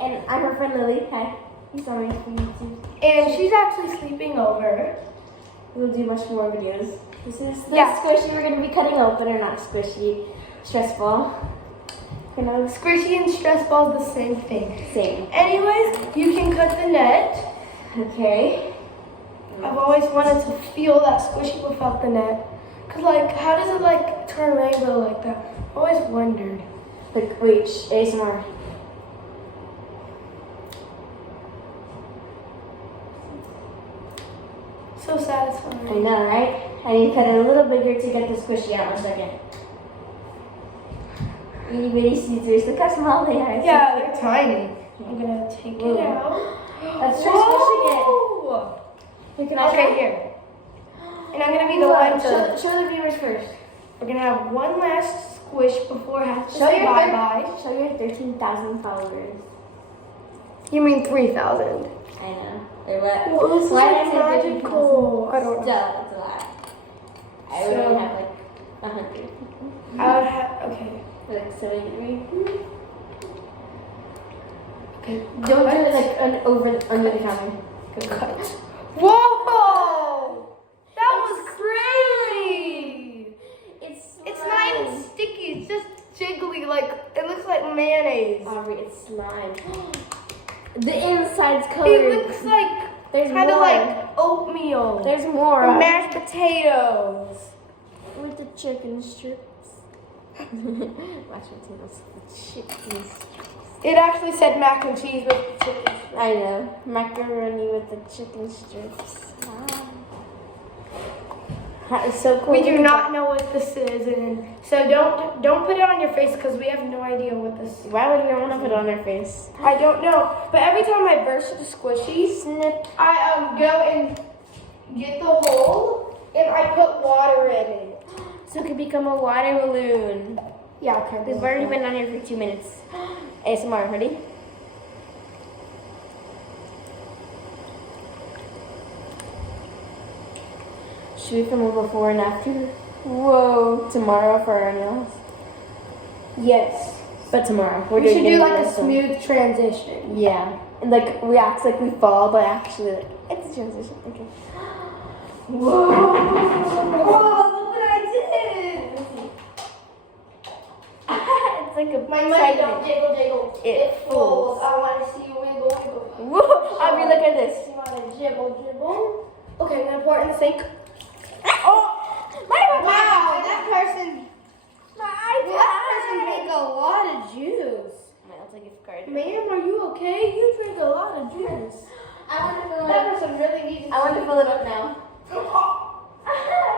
And I'm her friend Lily. Hi. You saw me from YouTube. And she's actually sleeping over. We'll do much more videos. This is the squishy we're going to be cutting open, or not squishy, stress ball. Squishy and stress ball is the same thing. Same. Anyways, you can cut the net. Okay. I've always wanted to feel that squishy without the net. Cause like, how does it like turn rainbow like that? I've always wondered. Like, wait, ASMR. So satisfying. I know, right? I need to cut it a little bigger to get the squishy out in a second. Itty bitty scissors. Look how small they are. Yeah, they're tiny. I'm gonna take it out. Let's try squishing it. Here, can I try? Okay, here. And I'm gonna be the one to show the viewers first. We're gonna have one last squish before I have to Show say your bye-bye. Show your 13,000 followers. You mean 3,000? I know. They're what? Well, this is Why like did I say magical. I don't know. Duh, that's a lie. I would only have like 100. I would have, okay. Like 73. Okay. Don't do it like under the counter. Cut. Whoa! That was crazy! It's not even sticky, it's just jiggly, like, it looks like mayonnaise. Aubrey, it's slime. The inside's colored. It looks like, There's kind of more. like oatmeal. There's more. Or mashed potatoes. With the chicken strips. Mashed potatoes with chicken strips. It actually said mac and cheese with the chicken strips. I know. Macaroni with the chicken strips. Wow. That is so cool. We do not know what this is, and so don't put it on your face because we have no idea what this is. Why would you want to put it on their face? I don't know. But every time I burst the squishy, Snip. I go and get the hole and I put water in it. So it could become a water balloon. Yeah, okay. We've already been on here for 2 minutes. ASMR, ready? Should we film a before and after? Whoa, tomorrow for our nails. Yes. But tomorrow. We should do like a this one. smooth transition. Yeah. And like we act like we fall, but actually like, it's a transition. Okay. Whoa! Whoa! Look what I did! It's like a My money don't jiggle jiggle. It falls. I want to see you wiggle wiggle. Whoa! Aubrey, look at this. You want to jibble jibble? Okay, I'm gonna pour it in the sink. Oh! Wow, that person My drank a lot of juice. I'll take a gift card. Ma'am, are you okay? You drink a lot of juice. I want to fill it That up. person really needs I want to fill it up now.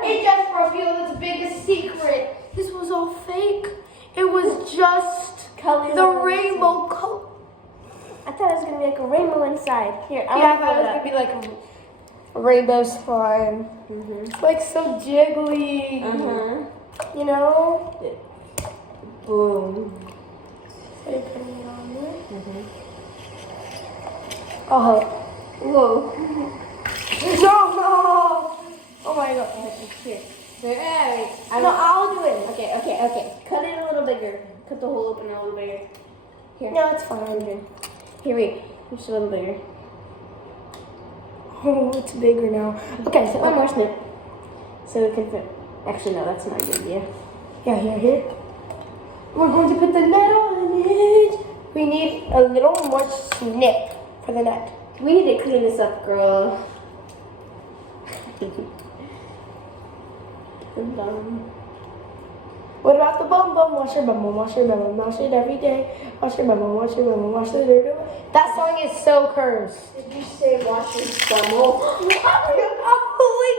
It just revealed its biggest secret. This was all fake. It was just Color the rainbow color. I thought it was gonna be like a rainbow inside. Here, I Yeah, I want to thought fill it was it gonna up. be like a rainbow slime. It's like so jiggly. You know? Boom. So you're putting it on there. Oh. Whoa. No! Oh my god. Here. Wait. No, I'll do it. Okay. Cut it a little bigger. Cut the hole open a little bigger. Here. No, it's fine. Here, wait. Just a little bigger. Oh, it's bigger now. Okay, so One more snip. So we can fit. Actually, no, that's not a good idea. yeah, here. We're going to put the net on it. We need a little more snip for the net. We need to clean this up, girl. What about the bum bum? Wash your bum bum, wash your bum bum, wash it every day. Wash your bum bum, wash your bum bum, wash it every day. That song is so cursed. Did you say wash your bumble? Oh, we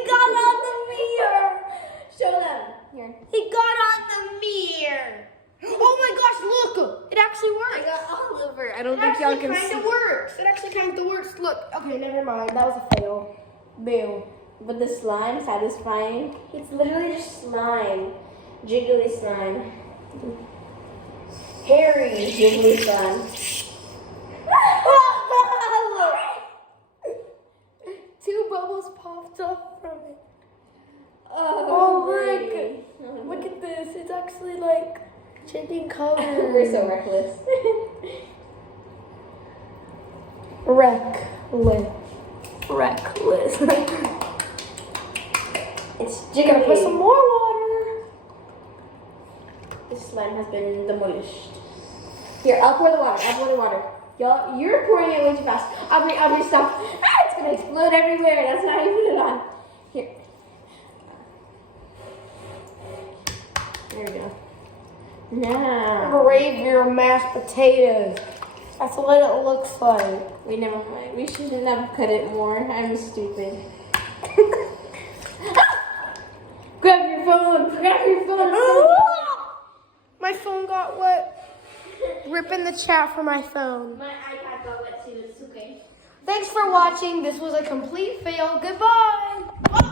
got on the mirror. Show them. Here. He got on the mirror. Oh my gosh, look. It actually I works. got all over. I don't It think y'all actually can kind see. of works. It actually kind of works. Look. Okay, never mind. That was a fail. Boo. But the slime satisfying. It's literally just slime. Jiggly slime. Hairy jiggly slime. Two bubbles popped up from it. Oh, Look at this. It's actually like changing colors. We're so reckless. Reckless. It's Gonna jiggly. put some more water. This slime has been demolished. Here, I'll pour the water. I'll pour the water. Y'all, you're pouring it way too fast. Aubrey, stop. Ah, it's gonna explode everywhere. That's not how you put it on. Here. There we go. Now. Brave your mashed potatoes. That's what it looks like. We never mind. We shouldn't have cut it more. I'm stupid. Grab your phone. Grab your phone. My phone got wet. Rip in the chat for my phone. My iPad got wet too. It's okay. Thanks for watching. This was a complete fail. Goodbye.